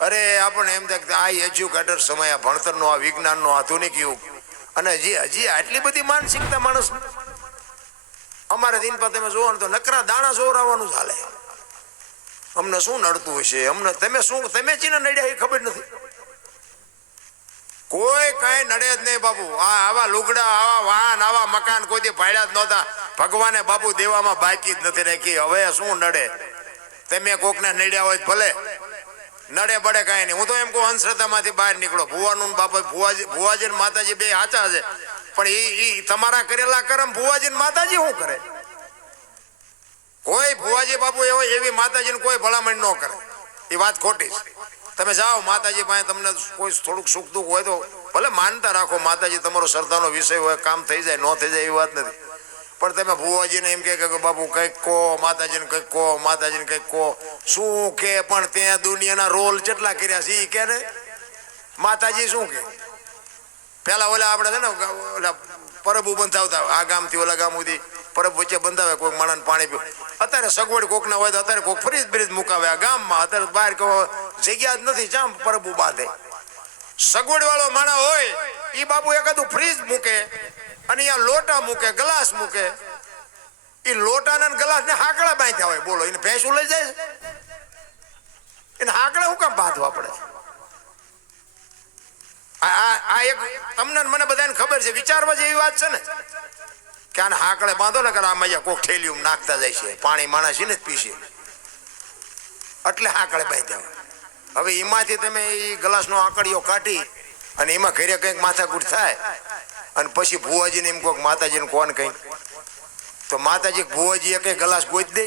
અરે આપણને એમ થાય કે આ એજ્યુકેટર સમય, આ ભણતરનો, આ વિજ્ઞાનનો આધુનિક યુગ, અને હજી આટલી બધી માનસિકતા માણસ. અમારે દિન પર તમે જોવો ને તો નકરા દાણા જોરાવાનું ચાલે. અમને શું નડતું હશે, અમને તમે ચીને નડ્યા એ ખબર નથી. કોઈ કઈ નડે જ નહીં બાપુ. આવા લુગડા, આવા વાહન, આવા મકાન કોઈથી ભાડ્યા જ નહોતા. ભગવાને બાપુ દેવામાં બાકી જ નથી રાખી. હવે શું નડે? તમે કોકને નડ્યા હોય ભલે, નડે બડે કઈ નહીં. હું તો એમ કહું, અંધશ્રદ્ધામાંથી બહાર નીકળો. ભુવાનું બાપા, ભુવાજી ને માતાજી બે સાચા છે, પણ એ તમારા કરેલા કર્મ ભુવાજી ને માતાજી શું કરે? કોઈ ભુવાજી બાપુ એવી માતાજીને કોઈ ભલામણ ન કરે. એ વાત ખોટી છે. તમે જાઓ માતાજી પાસે, તમને કોઈ થોડુંક સુખ દુઃખ હોય તો ભલે માનતા રાખો. માતાજી તમારો શ્રદ્ધાનો વિષય હોય, કામ થઈ જાય, ન થઈ જાય એવી વાત નથી. પણ તમે ભુવાજીને એમ કે બાપુ કંઈક કહો, માતાજીને કંઈક કહો, માતાજીને કંઈક કહો. શું કે? પણ ત્યાં દુનિયાના રોલ કેટલા કર્યા છે એ કે ને. માતાજી શું કે? પેલા ઓલા આપણે છે ને ઓલા પરબુ બંધાવતા, આ ગામથી ઓલા ગામ સુધી પરબ વચ્ચે બંધાવે, કોઈક માણસને પાણી પીવું. અત્યારે સગવડ કોકના હોય તો અત્યારે કોઈક ફ્રીજ બ્રીજ મુકાવે આ ગામમાં. અત્યારે બહાર જગ્યા જ નથી, જામ પરબુ બાંધે. સગવડ વાળો માણસ હોય એ બાપુ એકાદું ફ્રીજ મૂકે, અને અહીંયા લોટા મૂકે, ગ્લાસ મૂકે. એ લોટાના ગ્લાસ ને હાકડા બાંધ્યા હોય. બોલો, એને ભેંસું લઈ જાય? એને હાકડા શું કામ બાંધવા પડે? આ એક તમને મને બધાને ખબર છે, વિચારવા જેવી વાત છે ને, કે આને હાકડે બાંધો ને, આમાં કોક ઠેલિયું નાખતા જાય છે, પાણી માણસ ને જ પીશે, એટલે હાકડે બાંધ્યા. હવે એમાંથી તમે એ ગ્લાસનો આંકડીઓ કાઢી અને એમાં ઘરે કંઈક માથાકૂટ થાય, અને પછી ભુવાજીને એમ કહો માતાજીને કોણ કંઈક, તો માતાજી ભુવાજી કઈ ગ્લાસ ગોઈ દે?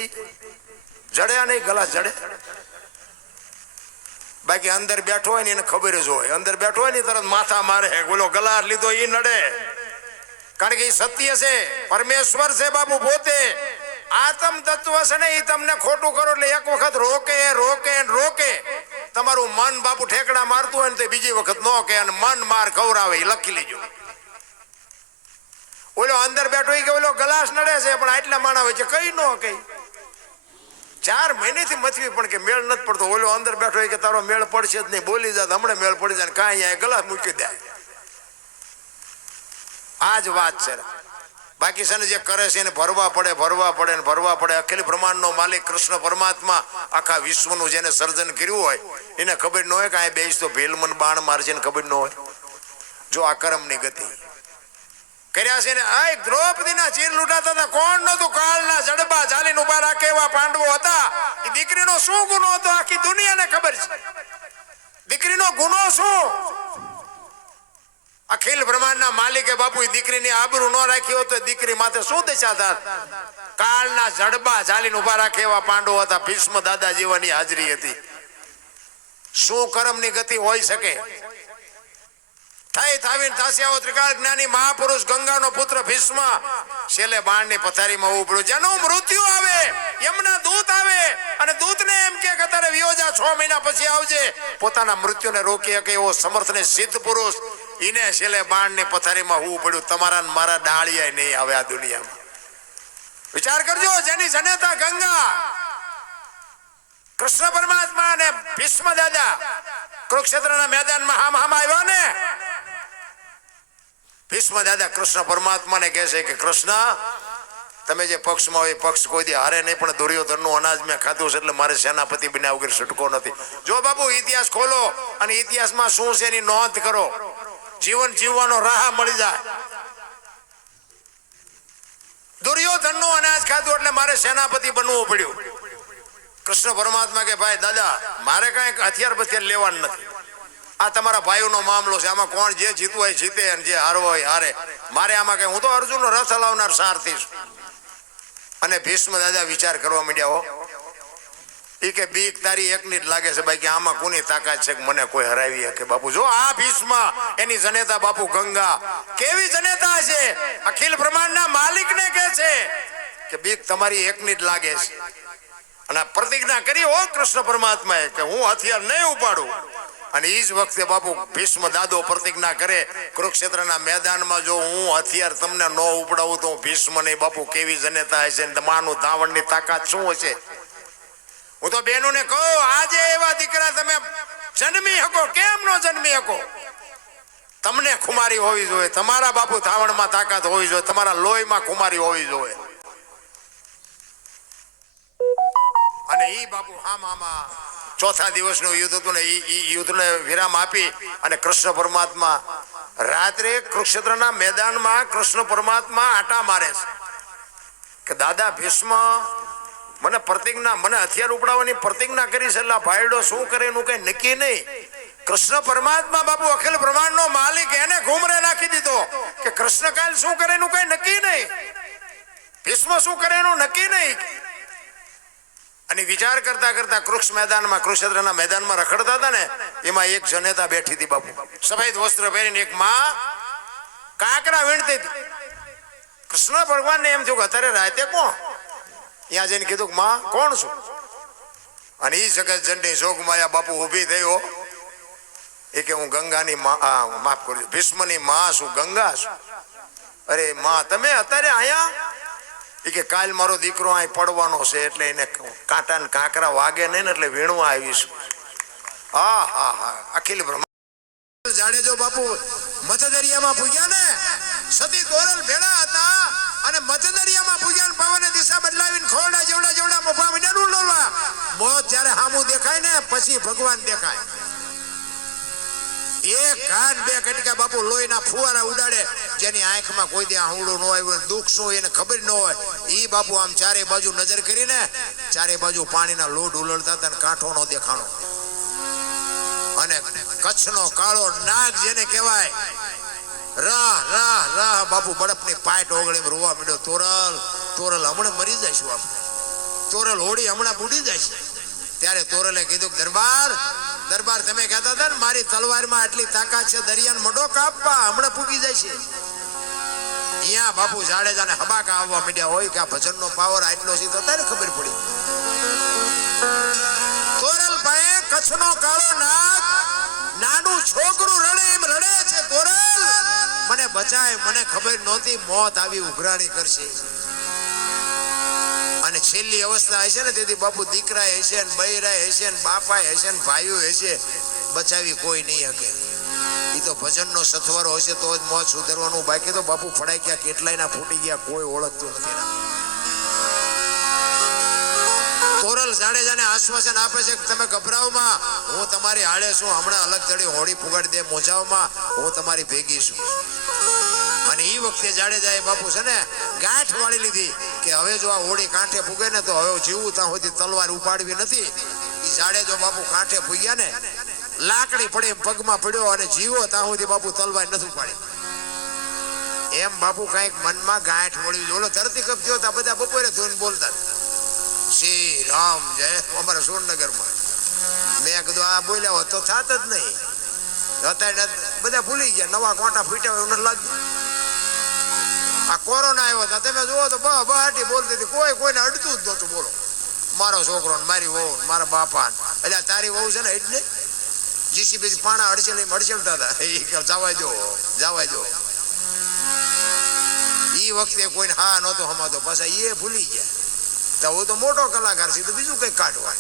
જડે નહીં ગ્લાસ, જડે? બાકી અંદર બેઠો હોય ને એને ખબર જ હોય, અંદર બેઠો હોય ને તરત માથા મારે, બોલો ગ્લાસ લીધો એ નડે. કારણ કે એ સત્ય છે, પરમેશ્વર છે બાપુ પોતે. આત્મ તત્વ છે ને, એ તમને ખોટું કરો એટલે એક વખત રોકે રોકે રોકે. તમારું મન બાપુ ઠેકડા મારતું હોય ને તો બીજી વખત ન કે, અને મન માર ખવરાવે. એ લખી લેજો. ઓલો અંદર બેઠો કે ઓલો ગ્લાસ નડે છે, પણ આટલા માણા હોય છે, કઈ ન કઈ. 4 મહિનેથી મથવી પણ કે મેળ નથી પડતો. ઓલો અંદર બેઠો કે તારો મેળ પડશે જ નહીં, બોલી જાય હમણાં મેળ પડી જાય, કાંઈ અહીંયા ગ્લાસ મૂકી દે. આ જ વાત છે. બાકી છે ને જે કરે છે એને ભરવા પડે, ભરવા પડે ને ભરવા પડે. અખિલ બ્રહ્માંડનો માલિક કૃષ્ણ પરમાત્મા આખા વિશ્વનું જેને સર્જન કર્યું હોય એને ખબર ન હોય કે આ બેસ તો ભેલમન બાણ મારશે ને ખબર ન હોય. જો આ કર્મની ગતિ કર્યા છે ને. આ દ્રૌપદીના ચીર લૂંટાતા હતા, કોણ નતું? કાળના જડબા ચાલીને ઉભા રાખે એવા પાંડવો હતા. એ દીકરીનો શું ગુનો હતો આખી દુનિયાને ખબર છે. દીકરીનો ગુનો શું? અખિલ બ્રહ્માંડના માલિકે બાપુ દીકરીની આબરૂ ન રાખી હોત તો દીકરી માથે શું દશા થાત? કાળના જડબા ચાલીને ઉભા રાખે એવા પાંડવો હતા. ભીષ્મ દાદા જેવાની હાજરી હતી. શું કર્મની ગતિ હોઈ શકે? થઈ થાવીને થાસ્યાઓ ત્રિકાળ જ્ઞાની મહાપુરુષ ગંગાનો પુત્ર ભીષ્મ છેલ્લે બાણની પથારીમાં ઉભળ્યો. જેનું મૃત્યુ આવે, યમના દૂત આવે અને દૂતને એમ કે અત્યારે વિયોજા 6 મહિના પછી આવજે. પોતાના મૃત્યુને રોકી શકે એવો સમર્થ ને સિદ્ધ પુરુષ, એને છેલ્લે બાણની પથારીમાં હું પડ્યું. તમારા મારા ડાળિયા નહીં આવે આ દુનિયામાં. વિચાર કરજો. જેની જનેતા ગંગા, કૃષ્ણ પરમાત્મા અને ભીષ્મ દાદા કુરુક્ષેત્રના મેદાનમાં હામ આવ્યા ને. ભીષ્મ દાદા કૃષ્ણ પરમાત્માને કહે છે કે કૃષ્ણ, તમે જે પક્ષમાં હોય પક્ષ કોઈ દી હારે નહીં, પણ દુર્યોધનનું અનાજ મેં ખાધું છે એટલે મારે સેનાપતિ બન્યા વગર છૂટકો નથી. જો બાપુ ઇતિહાસ ખોલો અને ઇતિહાસમાં શું છે એની નોંધ કરો. જીવન જીવવાનો રાહ મળી જાય. દુર્યોધનનું અનાજ ખાધું એટલે મારે સેનાપતિ બનવું પડ્યું. કૃષ્ણ પરમાત્મા કે ભાઈ દાદા, મારે કાંઈ હથિયાર બથિયાર લેવાનું નથી. આ તમારા ભાઈઓનો મામલો છે. આમાં કોણ જે જીતવું હોય જીતે અને જે હારવો હોય હારે. મારે આમાં કઈ, હું તો અર્જુનનો રથ હલાવનાર સારથી છું. અને ભીષ્મ દાદા વિચાર કરવા માંડ્યા. હો એ કે બીક તારી એકની જ લાગે છે, બાકી આમાં કોની તાકાત છે કે મને કોઈ હરાવી શકે? બાપુ જો આ ભીષ્મ, એની જનેતા બાપુ ગંગા કેવી જનેતા છે. અખિલ બ્રહ્માંડના માલિકને કહે છે કે બીક તમારી એકની જ લાગે છે. અને પ્રતિજ્ઞા કરી હો કૃષ્ણ પરમાત્માએ કે હું હથિયાર નહીં ઉપાડું. અને એ જ વખતે બાપુ ભીષ્મ દાદો પ્રતિજ્ઞા કરે કુરુક્ષેત્રના મેદાનમાં, જો હું હથિયાર તમને ન ઉપડાવું તો હું ભીષ્મ નહીં. બાપુ કેવી જનેતા હશે, માનું ધાવણની તાકાત શું હશે? હું તો બહેનોને કહું, આજે એવા દીકરા તમે જન્મી હકો કેમ નો જન્મી હકો? તમને ખુમારી હોવી જોઈએ, તમારા બાપુ ધાવણમાં તાકાત હોવી જોઈએ, તમારા લોહીમાં ખુમારી હોવી જોઈએ. અને ઈ બાપુ હામામાં ચોથા દિવસનું યુદ્ધ હતું ને ઈ યુદ્ધને વિરામ આપી અને કૃષ્ણ પરમાત્મા રાત્રે કુરુક્ષેત્રના મેદાનમાં કૃષ્ણ પરમાત્મા આટા મારે છે કે દાદા ભીષ્મ મને પ્રતિજ્ઞા, મને હથિયાર ઉપડાવવાની પ્રતિજ્ઞા કરી છે, એટલે ભાઈડો શું કરે એનું કઈ નક્કી નહીં. કૃષ્ણ પરમાત્મા બાપુ અખિલ બ્રહ્માંડનો માલિક, એને ઘૂમરે નાખી દીધો કે કૃષ્ણ કાલ શું કરે એનું કઈ નક્કી નહીં, ભીષ્મ શું કરે એનું નક્કી નહીં. અને વિચાર કરતા કરતા કુરુક્ષેત્રના મેદાનમાં રખડતા હતા ને, એમાં એક જનેતા બેઠી હતી બાપુ, સફેદ વસ્ત્ર પહેરીને. એક માં કાંકરા વીણતી હતી. કૃષ્ણ ભગવાનને એમ થયું કે અત્યારે રાતે કોણ? ત્યાં જઈને કીધું કે માં કોણ છું? અને ઈ જગત જંડી જોગમાયા બાપુ ઊભી થયો એ કે હું ગંગાની માફ કરજો, ભીષ્મની માં છું, ગંગા છું. અરે માં તમે અત્યારે આયા? એ કે કાલ મારો દીકરો અહીં પડવાનો છે એટલે એને કાંટા ને કાંકરા વાગે નહીં ને એટલે વીણવા આવીશું. હા હા હા અખિલ બ્રહ્માંડ જાડેજો બાપુ મધદરિયામાં પૂગ્યા ને, સતી તોરલ ભેળા હતા અને મધદરિયામાં પૂગ્યા ને પવને દિશા બદલાવીને ખોરડા જેવડા મોફા મીંડાનું લોલવા. મોત જ્યારે હામું દેખાય ને પછી ભગવાન દેખાય. એક કાન બે કટકા બાપુ લોહીના ફુવારા ઉડાડે. જેની આંખમાં કોઈ દે આહુડું ન આવ્યું, દુઃખ શું એને ખબર ન હોય, ઈ બાપુ આમ ચારે બાજુ નજર કરીને ચારે બાજુ પાણીના લોટ ઉલળતા હતા, કાંઠો નો દેખાણો. અને કચ્છનો કાળો નાગ જેને કહેવાય, રાહ રાહ રાહ બાપુ બળફની પાટ ઓગળી રોવા માંડ્યો. તોરલ હમણાં મરી જઈશું આપણે, તોરલ હોડી હમણાં બુડી જાય. ત્યારે તોરલે કીધું કે દરબાર તમે કહેતા હતા ને મારી તલવારમાં આટલી તાકાત છે, દરિયાને મડો કાપવા, હમણાં ફૂકી જાય છે. અહીંયા બાપુ જાડેજાને હબાકા આવવા માંડ્યા હોય કે આ ભજનનો પાવર આટલો છે, તો તારે ખબર પડી. તોરલ ભાઈ કચ્છનો કાળો નાગ, નાનું છોકરું રડે એમ રડે છે, તોરલ મને બચાય, મને ખબર નહોતી મોત આવી ઉઘરાણી કરશે. અને છેલ્લી અવસ્થા હશે ને તેથી બાપુ દીકરા હશે ને બૈરા હશે ને બાપા હશે ને ભાઈઓ હશે, બચાવી કોઈ નહીં શકે. એ તો ભજનનો સથવારો હશે તો જ મોત સુધરવાનું, બાકી તો બાપુ ફડાઈ ગયા, કેટલાય ના ફૂટી ગયા, કોઈ ઓળખતું નથી. તોરલ જાડેજાને આશ્વાસન આપે છે કે તમે ગભરાવમાં, હું તમારી હાળે છું, હમણાં અલગ ધડી હોળી ફુગાડી દે મોજાઓમાં, હું તમારી ભેગી છું. અને એ વખતે જાડેજાએ બાપુ છે ને ગાંઠ વાળી લીધી કે હવે જો આ હોળી કાંઠે ફૂગે ને તો હવે જીવું ત્યાં સુધી તલવાર ઉપાડવી નથી. એ જાડેજો બાપુ કાંઠે ફૂગ્યા ને, લાકડી પડે પગમાં પડ્યો અને જીવો ત્યાં સુધી બાપુ તલવાર નથી ઉપાડી. એમ બાપુ કઈક મનમાં ગાંઠ વળી ઓલો ધરતી કપ થયો તા બધા બપોરે ધોઈને બોલતા શ્રી રામ જય અમારા સુરનગરમાં. મેં કીધું આ બોલ્યા હોત તો થાત જ નહીં. અત્યારે બધા ભૂલી ગયા, નવા કોટા ફૂટ્યા હોય નથી લાગ્યું. આ કોરોના આવ્યો હતા તમે જુઓ તો બહાટી બોલતી હતી, કોઈને અડતું જ નહોતું. બોલો મારો છોકરો ને મારી વહુ મારા બાપા, એટલે તારી વહુ છે ને એટલે જીસીબી પાણા અડચેલતા હતા, જવા દો. એ વખતે કોઈને હા નહોતો હમાતો, પાછા એ ભૂલી ગયા. તો હું તો મોટો કલાકાર છે, તો બીજું કઈ કાઢવા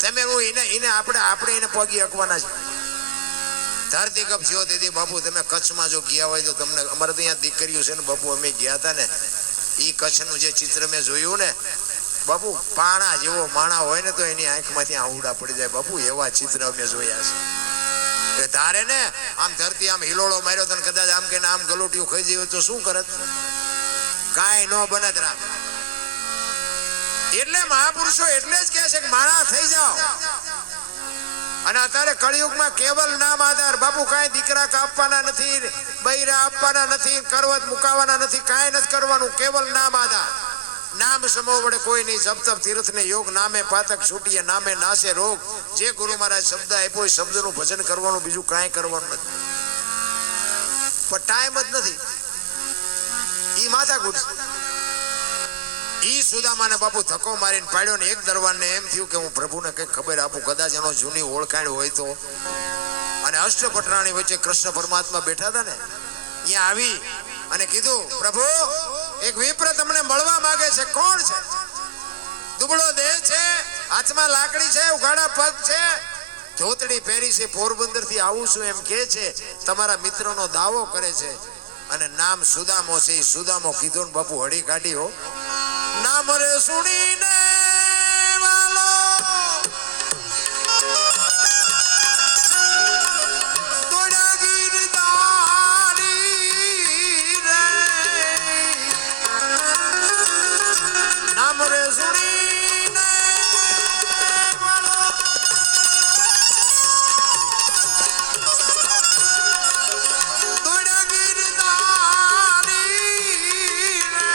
તમે એને આપણે એને પગી હકવાના છે. ધરતી કપ થયો તેથી બાપુ તમે કચ્છમાં જો ગયા હોય તો તમને, અમારે તો અહીંયા દીકરીઓ છે ને બાપુ, અમે ગયા હતા ને એ કચ્છનું જે ચિત્ર મેં જોયું ને બાપુ, પાણા જેવો માણા હોય ને તો એની આંખમાંથી આવડા પડી જાય બાપુ, એવા ચિત્ર અમે જોયા છે. તારે ને આમ ધરતી આમ હિલોળો માર્યો તો કદાચ આમ કે આમ ગલોટિયું ખાઈ જાય તો શું કરત? કાંઈ ન બનત રામ. એટલે મહાપુરુષો એટલે જ કહે છે કે માણા થઈ જાઓ. અને અત્યારે કળિયુગમાં કેવલ નામ આધાર બાપુ, કાંઈ દીકરા કાપવાના નથી, બૈરા આપવાના નથી, કરવત મુકાવાના નથી, કાંઈ નથી કરવાનું, કેવલ નામ આધાર. નામ સમો વડે કોઈ નહીં, જપ તપ તીર્થ ને યોગ, નામે પાતક છૂટીએ નામે નાશે રોગ. જે ગુરુ મહારાજ શબ્દ આપ્યો એ શબ્દનું ભજન કરવાનું, બીજું કાંઈ કરવાનું નથી. પણ ટાઈમ જ નથી, ઈ માથાકૂટ. ઈ સુદામાને બાપુ ધક્કો મારીને પાડ્યો ને એક દરબારને એમ થયું કે હું પ્રભુને કંઈક ખબર આપું, કદાચ એનો જૂની ઓળખાણ હોય તો. અને અષ્ટપટરાણી વચ્ચે કૃષ્ણ પરમાત્મા બેઠા હતા ને, અહીંયા આવી અને કીધું પ્રભુ એક વિપ્ર તમને મળવા માંગે છે. કોણ છે? દુબળો દેહ છે, હાથમાં લાકડી છે, ઉઘાડા પગ છે, ધોતડી પહેરી છે, પોરબંદર થી આવું છું એમ કે છે, તમારા મિત્રનો દાવો કરે છે અને નામ સુદામો છે. ઈ સુદામો કીધો ને બાપુ હળી કાઢી હો. નામ રે સુણીને વાલો દોડ્યા ગીરધારી રે. નામ રે સુણીને વાલો દોડ્યા ગીરધારી રે.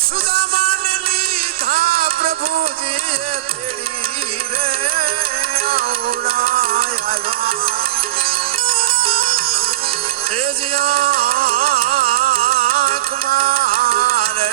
સુદામાને લીધા પ્રભુજીએ તેડી રે આવડાયા. એ જ્યાં કુમારે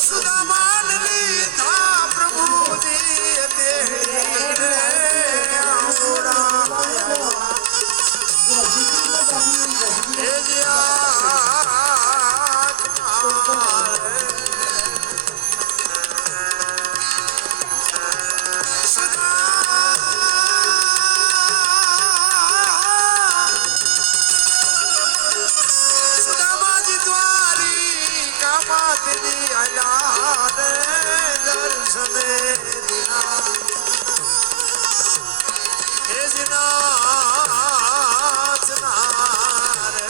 સુદામાને લીધા પ્રભુજીએ તેડી રે આવડાયા. એ જ્યાં કુમારે સુદામાજી દ્વારિકામાંથી આયા રે દર્શને દીના. હે જીનાથના રે.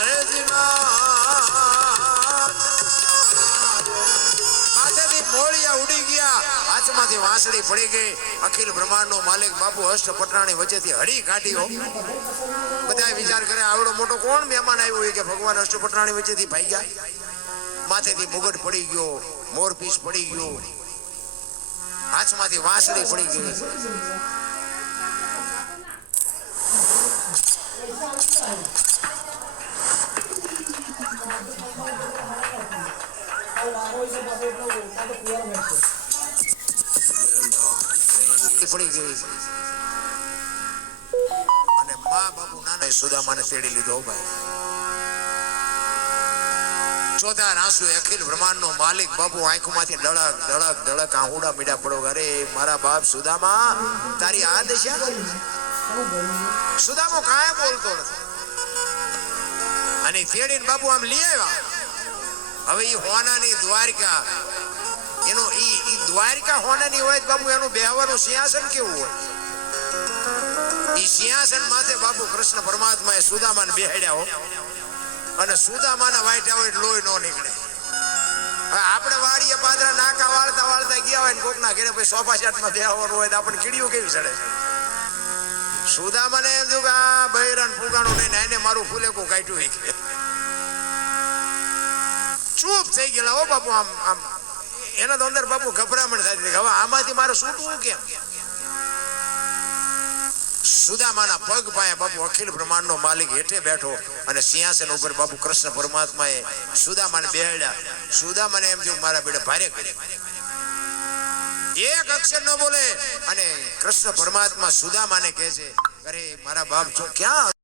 હે જીનાથ માથેથી મોળિયા ઉડી ગયા, હાથમાંથી વાંસળી પડી ગઈ. અખિલ બ્રહ્માંડનો માલિક બાપુ અષ્ટ પટરાણી વચ્ચેથી હળી કાઢી હો. બધા વિચાર કરે આવડો મોટો કોણ મહેમાન આવ્યો હોય કે ભગવાન અષ્ટ પટરાણી વચ્ચેથી ભાગ્યા. માથેથી મુગટ પડી ગયો, મોરપીસ પડી ગયો, હાથમાંથી વાંસળી પડી ગઈ. પડી ગઈ અને મા બાપુ નાના સુદામાને તેડી લીધો ભાઈ. ચોથા આંસુ અખિલ બ્રહ્માંડનો માલિક બાપુ આંખમાંથી ડળક ડળક ડળક આહુડા મીડા પડો. અરે મારા બાપ સુદામા, તારી આ દશા. સુદામો કાંઈ બોલતો નથી અને તેડીને બાપુ આમ લઈ આવ્યા. હવે ઈ હોનાની દ્વારકા, એનો ઈ દ્વારકા હોનાની હોય બાપુ, એનું બેહવાનું સિંહાસન કેવું હોય. ઈ સિંહાસન માથે બાપુ કૃષ્ણ પરમાત્માએ સુદામાને બેહાડ્યા હો. અને સુદામાના વાઈટા હોય લોહી નો નીકળે. હવે આપણે વાડીએ પાદરા નાકા વાળતા વાળતા ગયા હોય ને કોકના ઘરે પછી સોફા સેટમાં બેહવાનું હોય તો આપણે કીડીઓ કેવી ચડે. સુદામાને એમ થયું કે આ બૈરાન ફૂગાણું લઈને એને મારું ફૂલેકું કાઢ્યું હોય કે ચૂપ થઈ ગયેલા હો બાપુ. આમ આમ એના તો અંદર બાપુ ગભરામણ થાય હવે આમાંથી મારે છૂટવું કેમ. સુદામાના પગ પાએ બાપુ અખિલ બ્રહ્માંડનો માલિક હેઠે બેઠો અને સિંહાસન ઉપર બાપુ કૃષ્ણ પરમાત્માએ સુદામાને બેહાડ્યા. સુદામાને એમ થયું મારા બેટા ભારે કરી, એક અક્ષર ન બોલે અને કૃષ્ણ પરમાત્મા સુદામાને કહે છે, અરે મારા બાપ જો ક્યાં